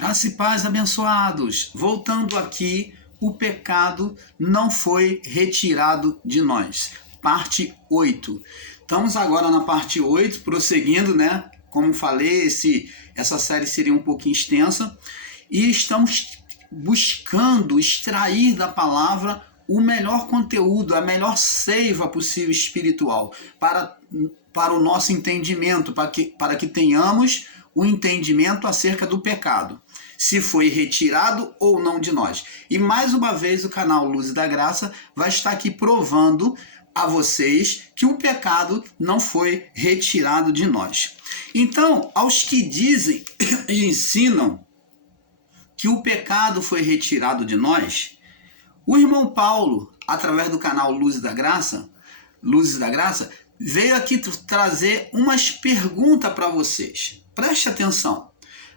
Graça e paz, abençoados. Voltando aqui, o pecado não foi retirado de nós. Parte 8. Estamos agora na parte 8, prosseguindo, né? Como falei, essa série seria um pouquinho extensa. E estamos buscando extrair da palavra o melhor conteúdo, a melhor seiva possível espiritual para o nosso entendimento, para que tenhamos o entendimento acerca do pecado, se foi retirado ou não de nós. E mais uma vez o canal Luz da Graça vai estar aqui provando a vocês que o pecado não foi retirado de nós. Então, aos que dizem e ensinam que o pecado foi retirado de nós, o irmão Paulo, através do canal Luzes da Graça, veio aqui trazer umas perguntas para vocês. Preste atenção.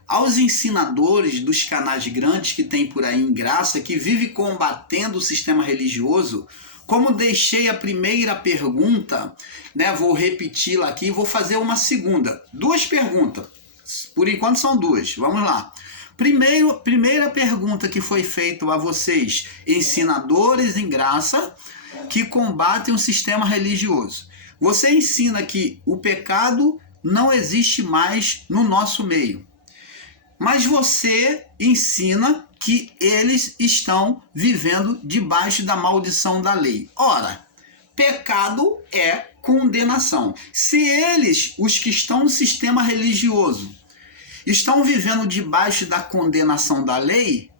Aos ensinadores dos canais grandes que tem por aí em graça, que vive combatendo o sistema religioso, como deixei a primeira pergunta, né, vou repeti-la aqui e vou fazer uma segunda. Duas perguntas. Por enquanto são duas. Vamos lá. Primeira pergunta que foi feita a vocês, ensinadores em graça, que combatem o sistema religioso. Você ensina que o pecado não existe mais no nosso meio. Mas você ensina que eles estão vivendo debaixo da maldição da lei. Ora, pecado é condenação. Se eles, os que estão no sistema religioso, estão vivendo debaixo da condenação da lei,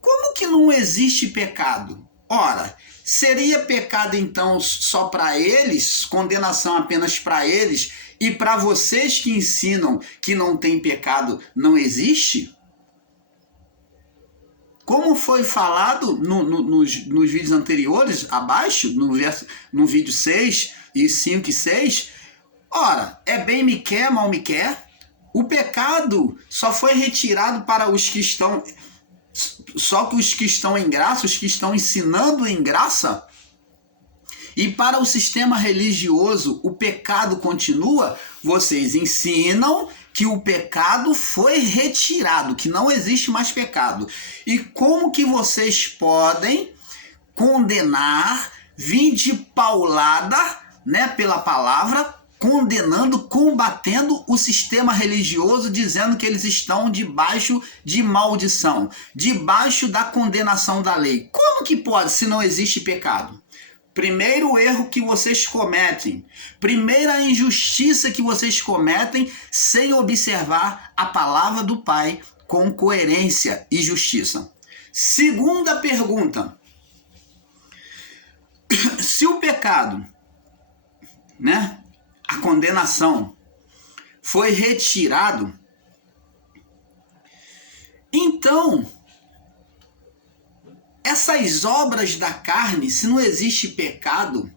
como que não existe pecado? Ora, seria pecado então só para eles, condenação apenas para eles, e para vocês que ensinam que não tem pecado, não existe? Como foi falado nos vídeos anteriores, abaixo, no vídeo 6 e 5 e 6, ora, é bem me quer, mal me quer. O pecado só foi retirado para os que estão... Só que os que estão em graça, os que estão ensinando em graça, e para o sistema religioso o pecado continua. Vocês ensinam que o pecado foi retirado, que não existe mais pecado. E como que vocês podem condenar, vir de paulada, né, pela palavra, condenando, combatendo o sistema religioso, dizendo que eles estão debaixo de maldição, debaixo da condenação da lei? Como que pode, se não existe pecado? Primeiro erro que vocês cometem, primeira injustiça que vocês cometem, sem observar a palavra do Pai com coerência e justiça. Segunda pergunta: se o pecado, né, a condenação foi retirado, então essas obras da carne, se não existe pecado,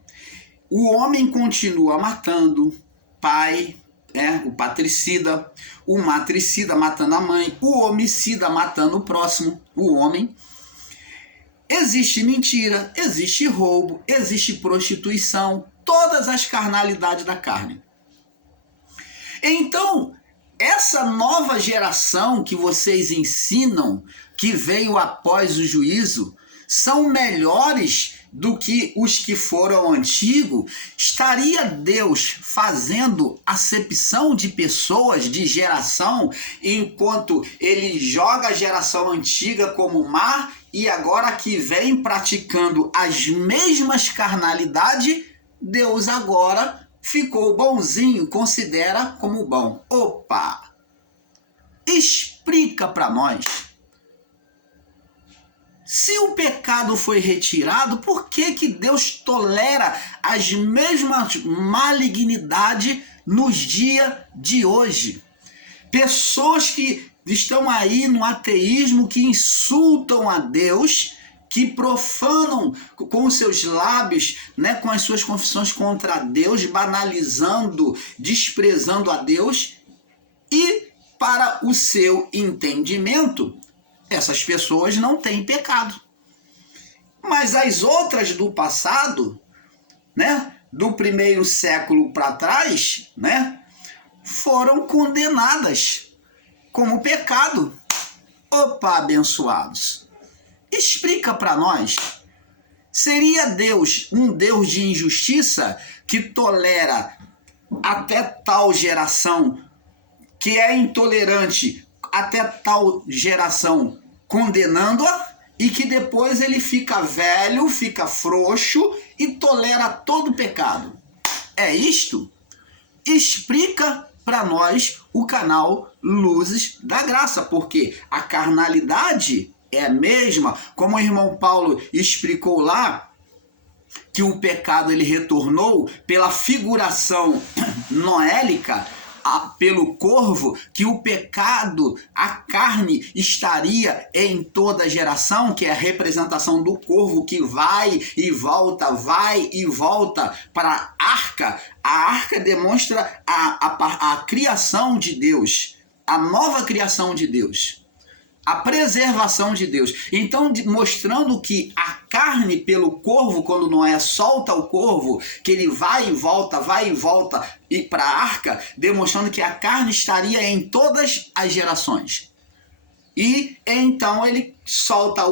o homem continua matando, pai, o patricida, o matricida matando a mãe, o homicida matando o próximo, o homem. Existe mentira, existe roubo, existe prostituição, todas as carnalidades da carne. Então, essa nova geração que vocês ensinam, que veio após o juízo, são melhores do que os que foram antigos? Estaria Deus fazendo acepção de pessoas, de geração, enquanto ele joga a geração antiga como má, e agora que vem praticando as mesmas carnalidades, Deus agora ficou bonzinho, considera como bom? Opa! Explica para nós. Se o pecado foi retirado, por que que Deus tolera as mesmas malignidades nos dias de hoje? Pessoas que estão aí no ateísmo, que insultam a Deus, que profanam com os seus lábios, né, com as suas confissões contra Deus, banalizando, desprezando a Deus, e para o seu entendimento, essas pessoas não têm pecado. Mas as outras do passado, né, do primeiro século para trás, né, foram condenadas como pecado. Opa, abençoados, explica para nós, seria Deus um Deus de injustiça que tolera até tal geração, que é intolerante até tal geração, condenando-a, e que depois ele fica velho, fica frouxo e tolera todo pecado? É isto? Explica para nós o canal Luzes da Graça, porque a carnalidade é a mesma, como o irmão Paulo explicou lá, que o pecado ele retornou pela figuração noélica, pelo corvo, que o pecado, a carne estaria em toda geração, que é a representação do corvo que vai e volta para a arca. A arca demonstra a criação de Deus, a nova criação de Deus, a preservação de Deus. Então, mostrando que a carne pelo corvo, quando Noé solta o corvo, que ele vai e volta e para a arca, demonstrando que a carne estaria em todas as gerações. E então ele solta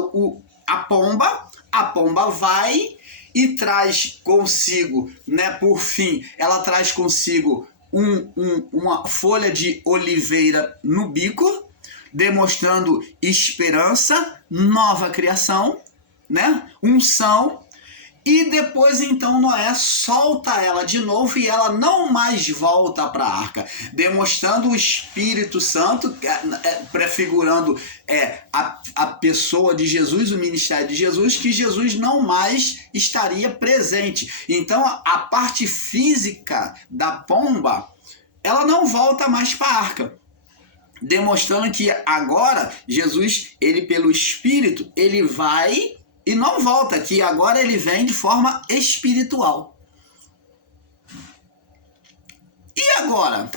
a pomba vai e traz consigo, né, por fim, ela traz consigo uma folha de oliveira no bico, demonstrando esperança, nova criação, né? Unção. E depois então Noé solta ela de novo e ela não mais volta para a arca, demonstrando o Espírito Santo, prefigurando a pessoa de Jesus, o ministério de Jesus, que Jesus não mais estaria presente. Então a parte física da pomba, ela não volta mais para a arca, demonstrando que agora Jesus, ele pelo Espírito, ele vai e não volta, que agora ele vem de forma espiritual. E agora,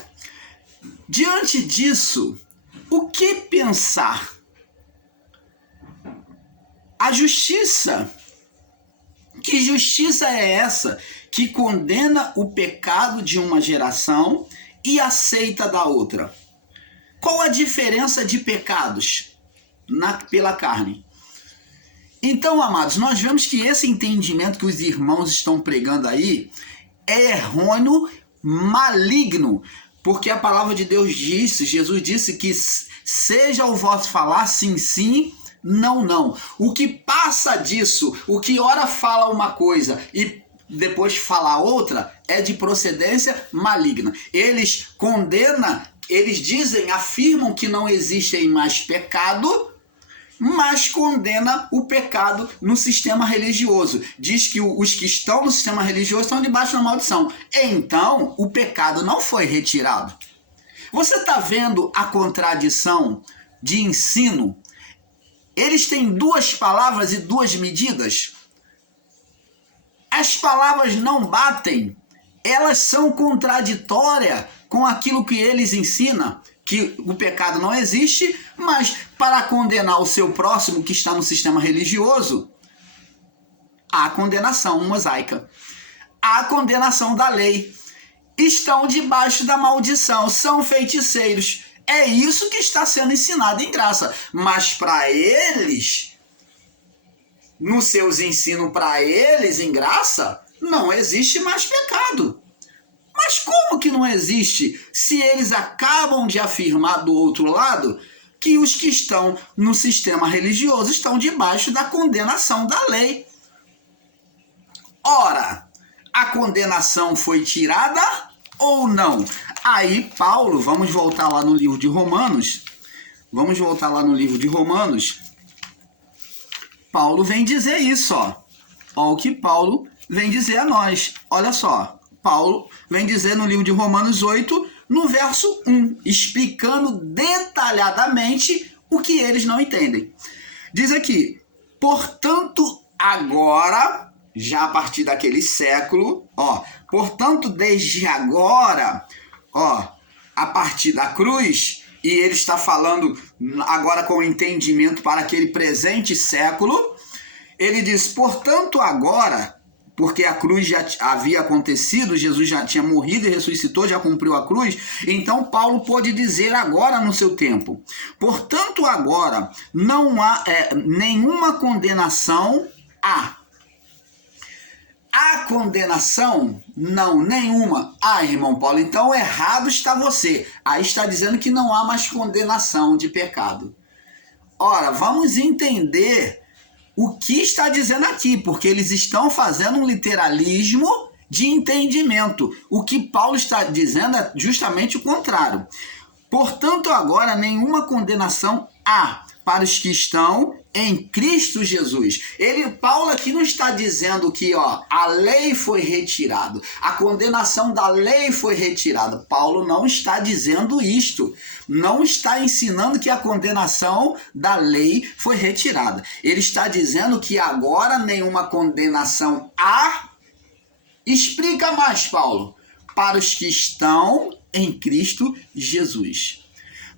diante disso, o que pensar? A justiça. Que justiça é essa que condena o pecado de uma geração e aceita da outra? Qual a diferença de pecados pela carne? Então, amados, nós vemos que esse entendimento que os irmãos estão pregando aí é errôneo, maligno, porque a palavra de Deus disse, Jesus disse que seja o vosso falar sim, sim, não, não. O que passa disso, o que ora fala uma coisa e depois fala outra, é de procedência maligna. Eles condenam, eles afirmam que não existe mais pecado, mas condena o pecado no sistema religioso. Diz que os que estão no sistema religioso estão debaixo da maldição. Então, o pecado não foi retirado. Você está vendo a contradição de ensino? Eles têm duas palavras e duas medidas. As palavras não batem. Elas são contraditórias com aquilo que eles ensinam, que o pecado não existe, mas para condenar o seu próximo que está no sistema religioso, há condenação mosaica, há condenação da lei, estão debaixo da maldição, são feiticeiros. É isso que está sendo ensinado em graça, mas para eles, nos seus ensinos para eles em graça, não existe mais pecado. Mas como que não existe, se eles acabam de afirmar do outro lado que os que estão no sistema religioso estão debaixo da condenação da lei? Ora, a condenação foi tirada ou não? Aí Paulo, vamos voltar lá no livro de Romanos, Paulo vem dizer isso, ó o que Paulo vem dizer a nós, olha só. Paulo vem dizer no livro de Romanos 8, no verso 1, explicando detalhadamente o que eles não entendem. Diz aqui, portanto, agora, já a partir daquele século, portanto, desde agora, a partir da cruz, e ele está falando agora com entendimento para aquele presente século, ele diz, portanto, agora, porque a cruz já havia acontecido, Jesus já tinha morrido e ressuscitou, já cumpriu a cruz. Então Paulo pôde dizer agora no seu tempo: portanto agora não há nenhuma condenação A condenação? Não, nenhuma. Irmão Paulo, então errado está você. Aí está dizendo que não há mais condenação de pecado. Ora, vamos entender o que está dizendo aqui, porque eles estão fazendo um literalismo de entendimento. O que Paulo está dizendo é justamente o contrário. Portanto, agora nenhuma condenação há para os que estão em Cristo Jesus. Paulo aqui não está dizendo que a lei foi retirada, a condenação da lei foi retirada. Paulo não está dizendo isto. Não está ensinando que a condenação da lei foi retirada. Ele está dizendo que agora nenhuma condenação há. Explica mais, Paulo. Para os que estão em Cristo Jesus.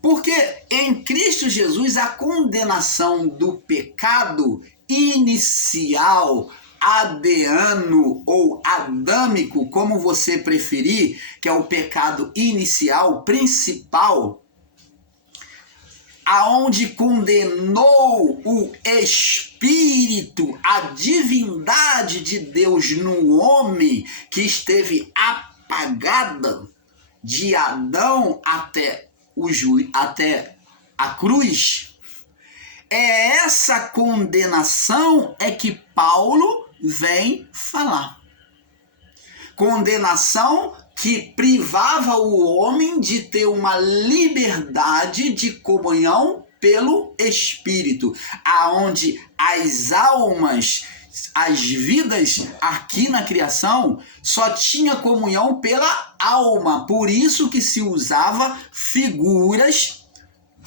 Porque em Cristo Jesus a condenação do pecado inicial, adeano ou adâmico, como você preferir, que é o pecado inicial, principal, aonde condenou o Espírito, a divindade de Deus no homem, que esteve apagada de Adão até a cruz, essa condenação que Paulo vem falar. Condenação que privava o homem de ter uma liberdade de comunhão pelo Espírito, aonde as almas, as vidas aqui na criação só tinha comunhão pela alma. Por isso que se usava figuras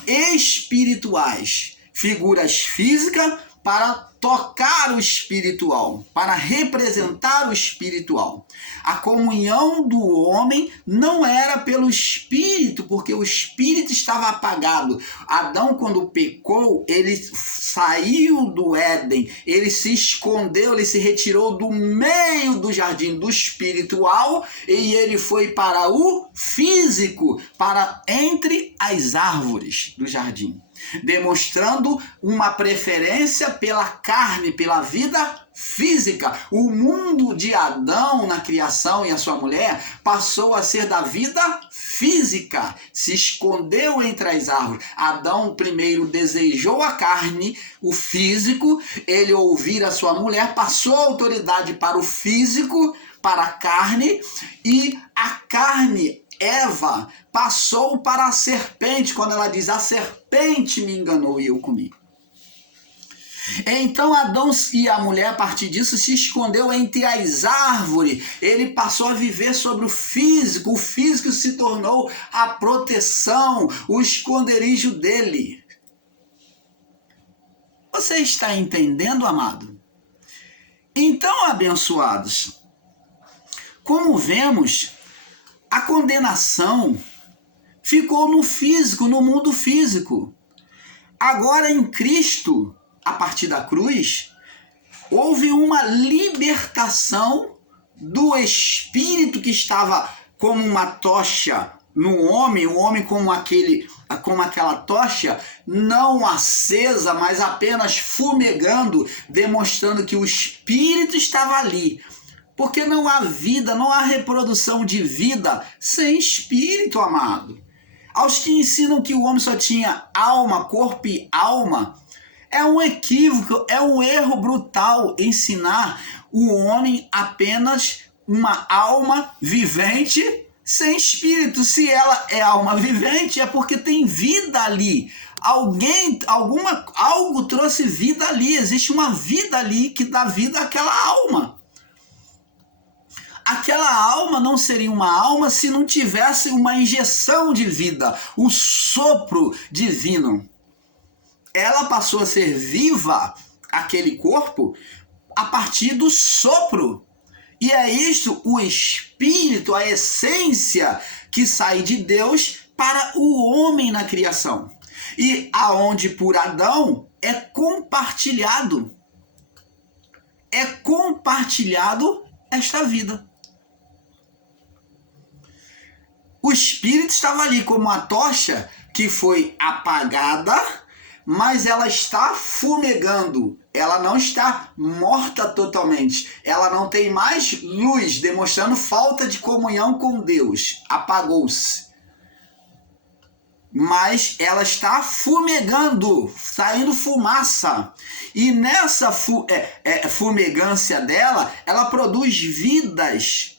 espirituais, figuras físicas para tocar o espiritual, para representar o espiritual. A comunhão do homem não era pelo espírito, porque o espírito estava apagado. Adão, quando pecou, ele saiu do Éden, ele se escondeu, ele se retirou do meio do jardim do espiritual e ele foi para o físico, para entre as árvores do jardim, demonstrando uma preferência pela carne, pela vida física. O mundo de Adão na criação e a sua mulher passou a ser da vida física, se escondeu entre as árvores. Adão primeiro desejou a carne, o físico, ele ouvir a sua mulher, passou a autoridade para o físico, para a carne, e a carne, Eva, passou para a serpente, quando ela diz: a serpente me enganou e eu comi. Então Adão e a mulher, a partir disso, se escondeu entre as árvores. Ele passou a viver sobre o físico se tornou a proteção, o esconderijo dele. Você está entendendo, amado? Então, abençoados, como vemos, a condenação ficou no físico, no mundo físico. Agora em Cristo, a partir da cruz, houve uma libertação do espírito que estava como uma tocha no homem, o homem como aquela tocha não acesa, mas apenas fumegando, demonstrando que o espírito estava ali. Porque não há vida, não há reprodução de vida sem espírito, amado. Aos que ensinam que o homem só tinha alma, corpo e alma, é um equívoco, é um erro brutal ensinar o homem apenas uma alma vivente sem espírito. Se ela é alma vivente, é porque tem vida ali. Algo trouxe vida ali, existe uma vida ali que dá vida àquela alma. Aquela alma não seria uma alma se não tivesse uma injeção de vida, o sopro divino. Ela passou a ser viva, aquele corpo, a partir do sopro. E é isso, o espírito, a essência que sai de Deus para o homem na criação. E aonde por Adão é compartilhado esta vida. O espírito estava ali como uma tocha que foi apagada, mas ela está fumegando. Ela não está morta totalmente. Ela não tem mais luz, demonstrando falta de comunhão com Deus. Apagou-se. Mas ela está fumegando, saindo fumaça. E nessa fumegância dela, ela produz vidas.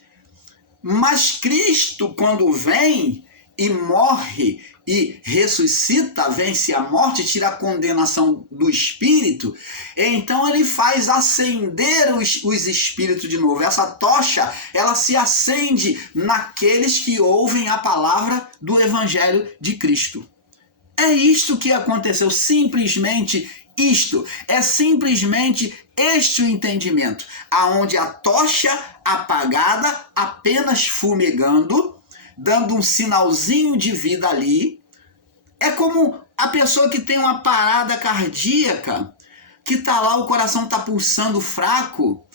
Mas Cristo, quando vem e morre e ressuscita, vence a morte, tira a condenação do espírito, então ele faz acender os espíritos de novo. Essa tocha, ela se acende naqueles que ouvem a palavra do Evangelho de Cristo. É isto que aconteceu, simplesmente isto. É simplesmente este o entendimento, aonde a tocha apagada, apenas fumegando, dando um sinalzinho de vida ali. É como a pessoa que tem uma parada cardíaca, que tá lá, o coração tá pulsando fraco.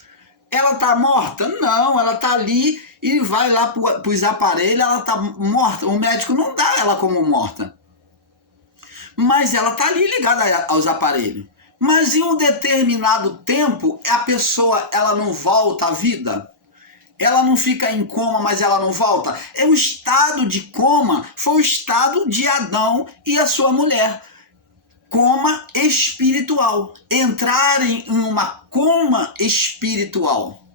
Ela tá morta? Não, ela tá ali e vai lá pros aparelhos, ela tá morta. O médico não dá ela como morta. Mas ela tá ali ligada aos aparelhos. Mas em um determinado tempo, a pessoa ela não volta à vida. Ela não fica em coma, mas ela não volta. O estado de coma foi o estado de Adão e a sua mulher. Coma espiritual. Entrarem em uma coma espiritual.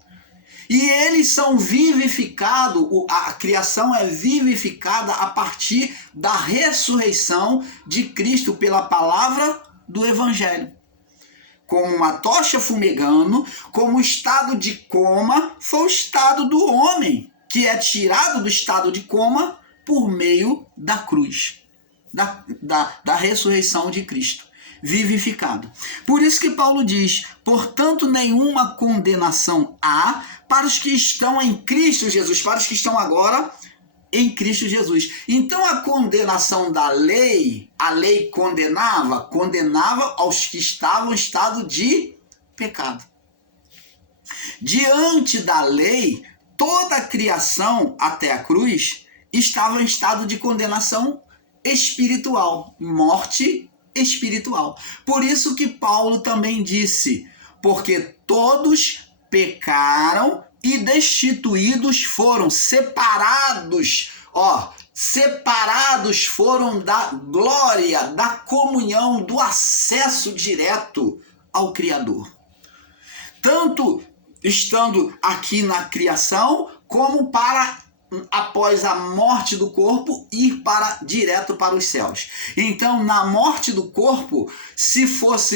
E eles são vivificados, a criação é vivificada a partir da ressurreição de Cristo pela palavra do Evangelho. Como uma tocha fumegando, como o estado de coma foi o estado do homem, que é tirado do estado de coma por meio da cruz, da ressurreição de Cristo, vivificado. Por isso que Paulo diz, portanto, nenhuma condenação há para os que estão em Cristo Jesus, para os que estão agora em Cristo Jesus. Então a condenação da lei, a lei condenava aos que estavam em estado de pecado. Diante da lei, toda a criação até a cruz estava em estado de condenação espiritual, morte espiritual. Por isso que Paulo também disse, porque todos pecaram e destituídos foram, separados foram da glória, da comunhão, do acesso direto ao Criador. Tanto estando aqui na criação, como para, após a morte do corpo, ir direto para os céus. Então, na morte do corpo, se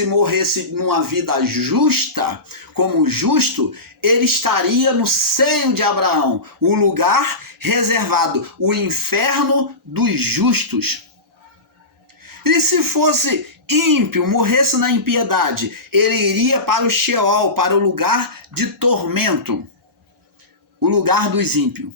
morresse numa vida justa, como justo, ele estaria no seio de Abraão, o lugar reservado, o inferno dos justos. E se fosse ímpio, morresse na impiedade, ele iria para o Sheol, para o lugar de tormento, o lugar dos ímpios.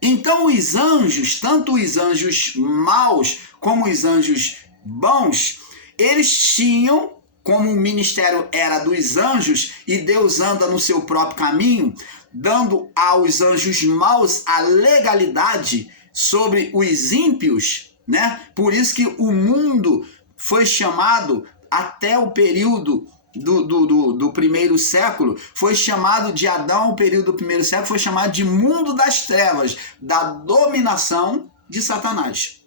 Então os anjos, tanto os anjos maus como os anjos bons, eles tinham, como o ministério era dos anjos e Deus anda no seu próprio caminho, dando aos anjos maus a legalidade sobre os ímpios, né? Por isso que o mundo foi chamado, até o período do primeiro século, foi chamado de Adão, o período do primeiro século foi chamado de mundo das trevas, da dominação de Satanás.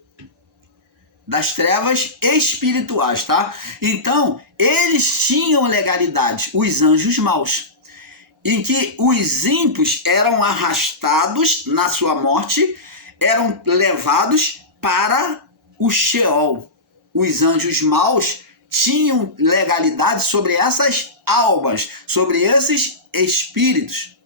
Das trevas espirituais, tá? Então, eles tinham legalidade, os anjos maus, em que os ímpios eram arrastados na sua morte, eram levados para o Sheol. Os anjos maus tinham legalidade sobre essas almas, sobre esses espíritos.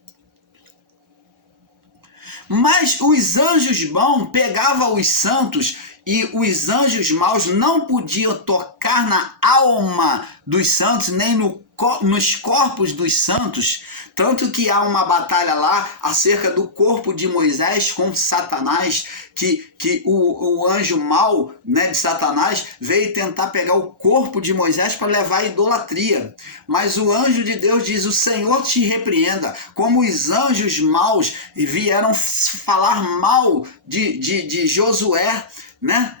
Mas os anjos bons pegavam os santos e os anjos maus não podiam tocar na alma dos santos, nem no nos corpos dos santos, tanto que há uma batalha lá acerca do corpo de Moisés com Satanás, que o anjo mau, né, de Satanás veio tentar pegar o corpo de Moisés para levar à idolatria. Mas o anjo de Deus diz: o Senhor te repreenda. Como os anjos maus vieram falar mal de Josué, né?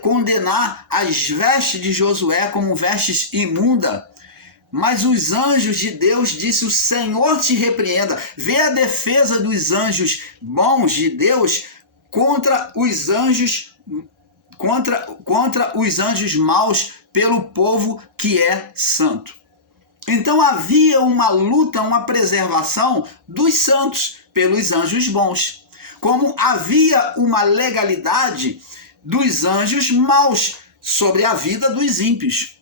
Condenar as vestes de Josué como vestes imundas. Mas os anjos de Deus disse: o Senhor te repreenda. Vê a defesa dos anjos bons de Deus contra os anjos maus pelo povo que é santo. Então havia uma luta, uma preservação dos santos pelos anjos bons, como havia uma legalidade dos anjos maus sobre a vida dos ímpios.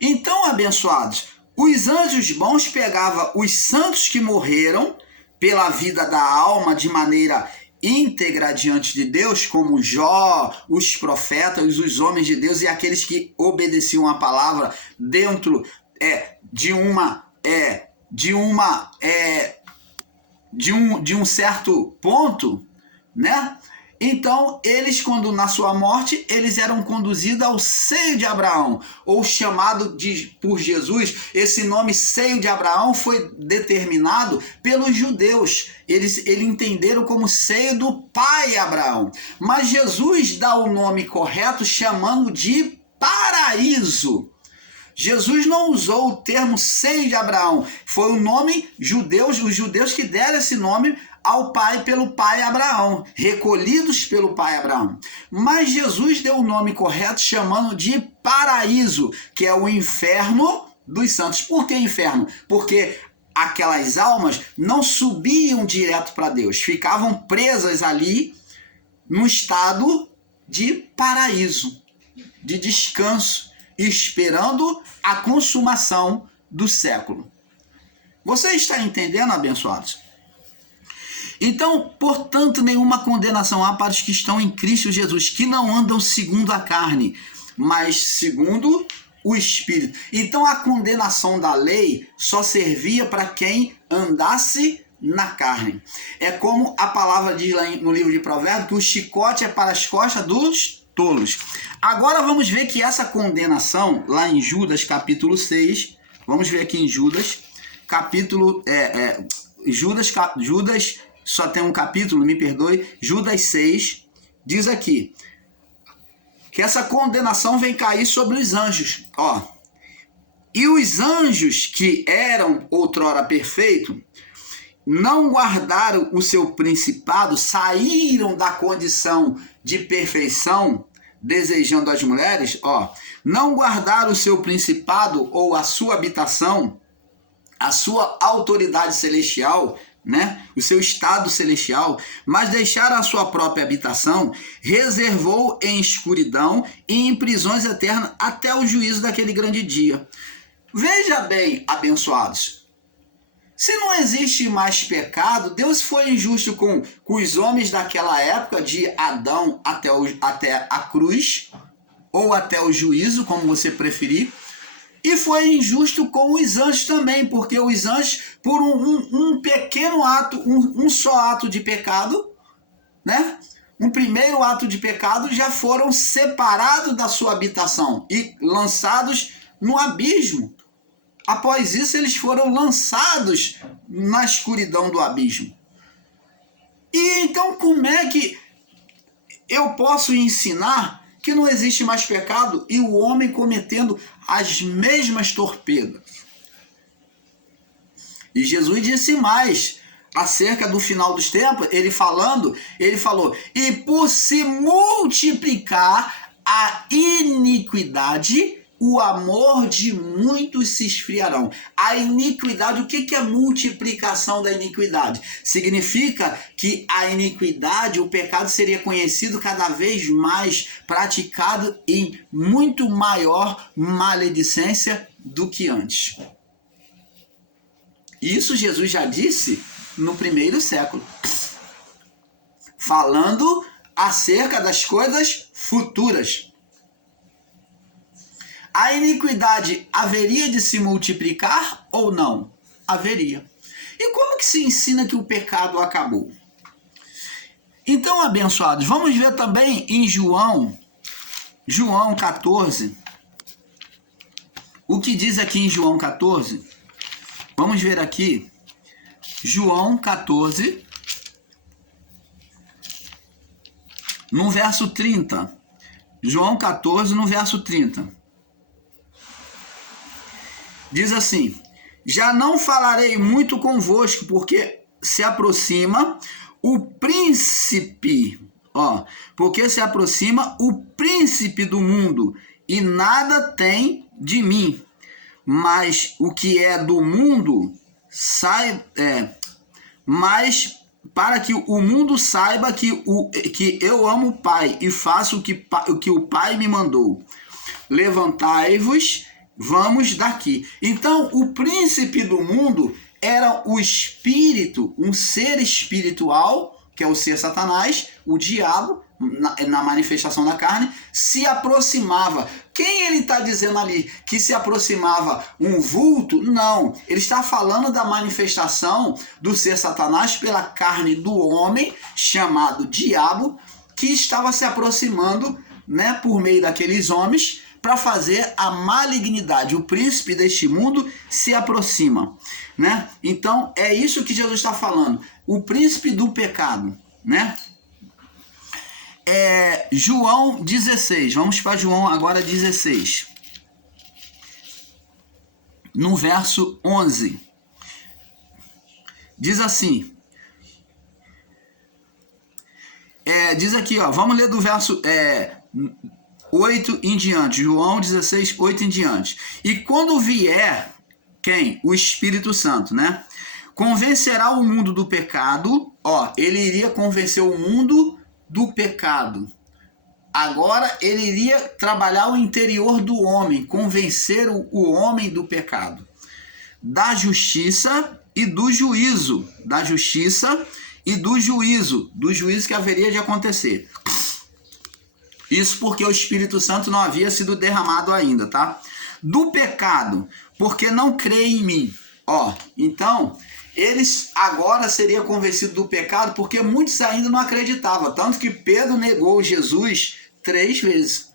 Então, abençoados, os anjos bons pegavam os santos que morreram pela vida da alma de maneira íntegra diante de Deus, como Jó, os profetas, os homens de Deus e aqueles que obedeciam a palavra dentro de um certo ponto, né? Então, eles, quando na sua morte, eles eram conduzidos ao seio de Abraão, ou chamado por Jesus, esse nome seio de Abraão foi determinado pelos judeus. Eles entenderam como seio do pai Abraão. Mas Jesus dá o nome correto chamando de paraíso. Jesus não usou o termo seio de Abraão, foi o nome os judeus que deram esse nome ao pai pelo pai Abraão, recolhidos pelo pai Abraão. Mas Jesus deu o nome correto chamando de paraíso, que é o inferno dos santos. Por que inferno? Porque aquelas almas não subiam direto para Deus, ficavam presas ali no estado de paraíso, de descanso, esperando a consumação do século. Você está entendendo, abençoados? Então, portanto, nenhuma condenação há para os que estão em Cristo Jesus, que não andam segundo a carne, mas segundo o Espírito. Então, a condenação da lei só servia para quem andasse na carne. É como a palavra diz lá no livro de Provérbios, que o chicote é para as costas dos tolos. Agora vamos ver que essa condenação, lá em Judas, capítulo 6, vamos ver aqui em Judas, capítulo... Judas só tem um capítulo, me perdoe, Judas 6, diz aqui, que essa condenação vem cair sobre os anjos. Ó, e os anjos que eram outrora perfeitos, não guardaram o seu principado, saíram da condição de perfeição, desejando as mulheres, ó, não guardaram o seu principado ou a sua habitação, a sua autoridade celestial, né? O seu estado celestial, mas deixaram a sua própria habitação, reservou em escuridão e em prisões eternas até o juízo daquele grande dia. Veja bem, abençoados, se não existe mais pecado, Deus foi injusto com os homens daquela época, de Adão até a cruz, ou até o juízo, como você preferir, e foi injusto com os anjos também, porque os anjos, por um pequeno ato, um só ato de pecado, né? Um primeiro ato de pecado, já foram separados da sua habitação e lançados no abismo. Após isso, eles foram lançados na escuridão do abismo. E então, como é que eu posso ensinar que não existe mais pecado e o homem cometendo as mesmas torpedas? E Jesus disse mais acerca do final dos tempos, ele falou, e por se multiplicar a iniquidade, o amor de muitos se esfriarão. A iniquidade, o que é multiplicação da iniquidade? Significa que a iniquidade, o pecado seria conhecido cada vez mais, praticado em muito maior maledicência do que antes. Isso Jesus já disse no primeiro século, falando acerca das coisas futuras. A iniquidade haveria de se multiplicar ou não? Haveria. E como que se ensina que o pecado acabou? Então, abençoados, vamos ver também em João 14. O que diz aqui em João 14? Vamos ver aqui. João 14, no verso 30. João 14, no verso 30. Diz assim: já não falarei muito convosco, porque se aproxima o príncipe, porque se aproxima o príncipe do mundo, e nada tem de mim, mas o que é do mundo mas para que o mundo saiba que eu amo o Pai e faço o que o Pai me mandou. Levantai-vos, vamos daqui. Então, o príncipe do mundo era o espírito, um ser espiritual, que é o ser Satanás, o diabo, na manifestação da carne, se aproximava. Quem ele está dizendo ali que se aproximava? Um vulto? Não. Ele está falando da manifestação do ser Satanás pela carne do homem, chamado diabo, que estava se aproximando, né, por meio daqueles homens, para fazer a malignidade. O príncipe deste mundo se aproxima, né? Então, é isso que Jesus está falando. O príncipe do pecado, né? João 16. Vamos para João agora 16. No verso 11. Diz assim. Diz aqui, vamos ler do verso 8 em diante. João 16, 8 em diante. E quando vier, quem? O Espírito Santo, né? Convencerá o mundo do pecado. Ele iria convencer o mundo do pecado. Agora ele iria trabalhar o interior do homem, convencer o homem do pecado, da justiça e do juízo, do juízo que haveria de acontecer. Isso porque o Espírito Santo não havia sido derramado ainda, tá? Do pecado, porque não crê em mim. Então, eles agora seriam convencidos do pecado porque muitos ainda não acreditavam. Tanto que Pedro negou Jesus 3 vezes.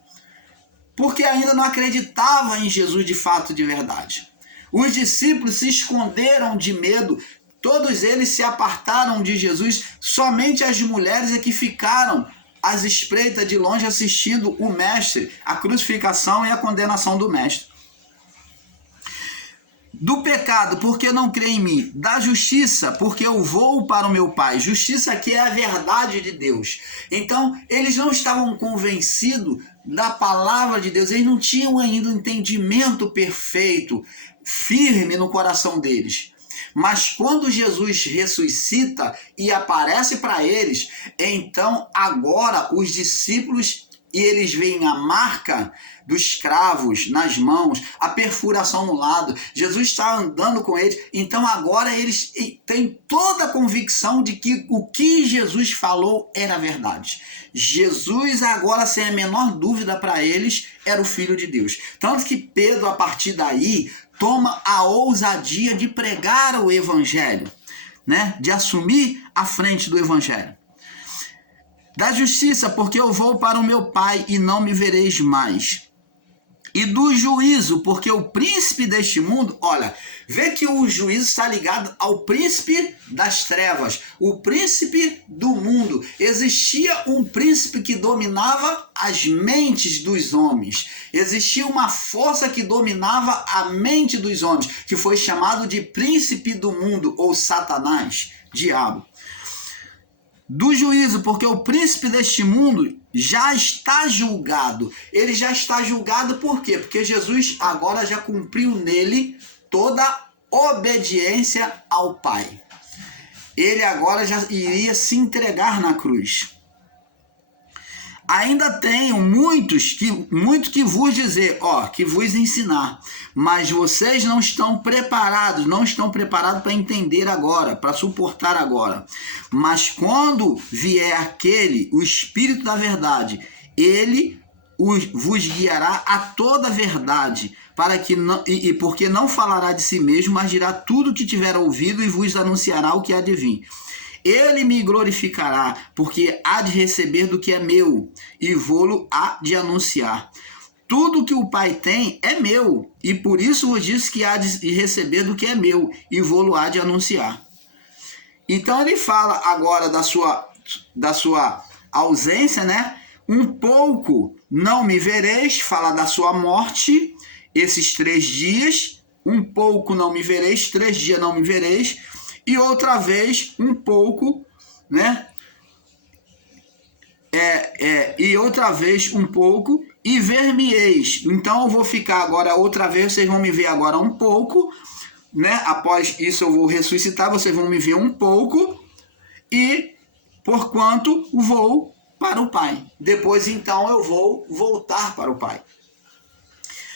Porque ainda não acreditava em Jesus de fato, de verdade. Os discípulos se esconderam de medo. Todos eles se apartaram de Jesus. Somente as mulheres é que ficaram às espreitas de longe assistindo o mestre, a crucificação e a condenação do mestre. Do pecado, porque não crê em mim. Da justiça, porque eu vou para o meu Pai. Justiça aqui é a verdade de Deus. Então, eles não estavam convencidos da palavra de Deus. Eles não tinham ainda um entendimento perfeito, firme no coração deles. Mas quando Jesus ressuscita e aparece para eles, então agora os discípulos, e eles veem a marca dos cravos nas mãos, a perfuração no lado, Jesus está andando com eles, então agora eles têm toda a convicção de que o que Jesus falou era verdade. Jesus agora, sem a menor dúvida para eles, era o Filho de Deus. Tanto que Pedro, a partir daí, toma a ousadia de pregar o Evangelho, né? De assumir a frente do Evangelho. Da justiça, porque eu vou para o meu Pai e não me vereis mais. E do juízo, porque o príncipe deste mundo, vê que o juízo está ligado ao príncipe das trevas, o príncipe do mundo. Existia um príncipe que dominava as mentes dos homens. Existia uma força que dominava a mente dos homens, que foi chamado de príncipe do mundo, ou Satanás, diabo. Do juízo, porque o príncipe deste mundo já está julgado. Ele já está julgado por quê? Porque Jesus agora já cumpriu nele toda obediência ao Pai. Ele agora já iria se entregar na cruz. Ainda tenho muito que vos dizer, que vos ensinar, mas vocês não estão preparados para entender agora, para suportar agora. Mas quando vier o Espírito da verdade, ele vos guiará a toda a verdade, para que não, porque não falará de si mesmo, mas dirá tudo o que tiver ouvido e vos anunciará o que há de vir. Ele me glorificará, porque há de receber do que é meu, e vou-lo há de anunciar. Tudo que o Pai tem é meu, e por isso vos disse que há de receber do que é meu, e vou-lo há de anunciar. Então ele fala agora da sua ausência, né? Um pouco não me vereis, fala da sua morte, esses 3 dias, um pouco não me vereis, 3 dias não me vereis, e outra vez um pouco, né? E outra vez um pouco, e ver-me-eis. Então eu vou ficar agora outra vez, vocês vão me ver agora um pouco, né? Após isso eu vou ressuscitar, vocês vão me ver um pouco, e porquanto vou para o Pai. Depois então eu vou voltar para o Pai.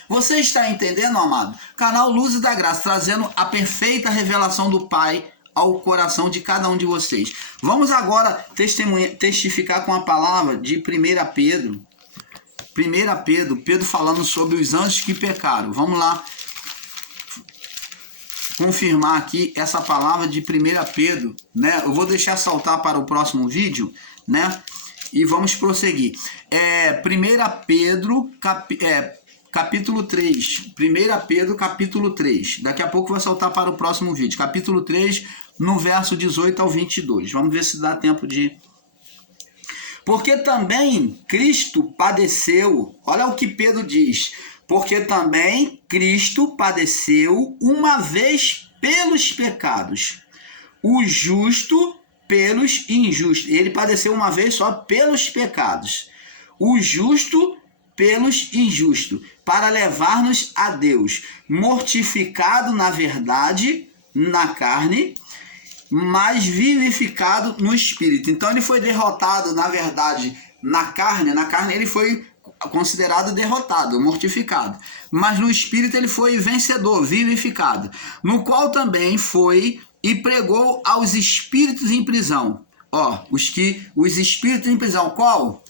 Você está entendendo, amado? Canal Luz da Graça, trazendo a perfeita revelação do Pai ao coração de cada um de vocês. Vamos agora testificar com a palavra de 1 Pedro. 1 Pedro, Pedro falando sobre os anjos que pecaram. Vamos lá confirmar aqui essa palavra de 1 Pedro, né? Eu vou deixar saltar para o próximo vídeo, né? E vamos prosseguir. 1 Pedro, capítulo 3. 1 Pedro, capítulo 3. Daqui a pouco vai saltar para o próximo vídeo. Capítulo 3, no verso 18 ao 22. Vamos ver se dá tempo de... Porque também Cristo padeceu. Olha o que Pedro diz. Porque também Cristo padeceu uma vez pelos pecados, o justo pelos injustos. Ele padeceu uma vez só pelos pecados, o justo pelos injustos, para levar-nos a Deus, mortificado na verdade, na carne, mas vivificado no espírito. Então ele foi derrotado, na verdade, na carne ele foi considerado derrotado, mortificado, mas no espírito ele foi vencedor, vivificado, no qual também foi e pregou aos espíritos em prisão. Os espíritos em prisão, qual?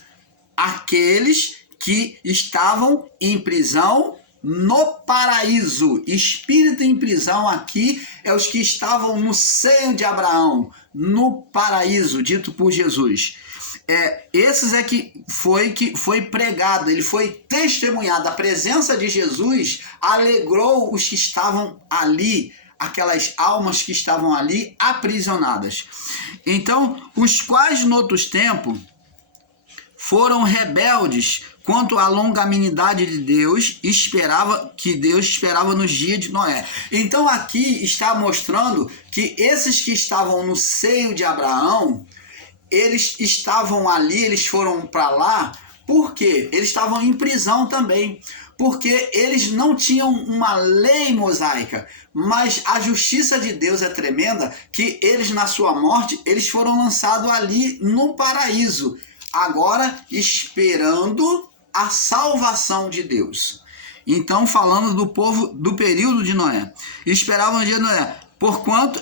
Aqueles que estavam em prisão no paraíso. Espírito em prisão aqui é os que estavam no seio de Abraão, no paraíso, dito por Jesus. Esses é que foi pregado, ele foi testemunhado. A presença de Jesus alegrou os que estavam ali, aquelas almas que estavam ali aprisionadas. Então, os quais no outros tempos foram rebeldes quanto à longanimidade de Deus, que Deus esperava nos dias de Noé. Então aqui está mostrando que esses que estavam no seio de Abraão, eles estavam ali, eles foram para lá, por quê? Eles estavam em prisão também, porque eles não tinham uma lei mosaica, mas a justiça de Deus é tremenda, que eles na sua morte, eles foram lançados ali no paraíso, agora esperando a salvação de Deus. Então falando do povo do período de Noé, esperavam o dia de Noé, porquanto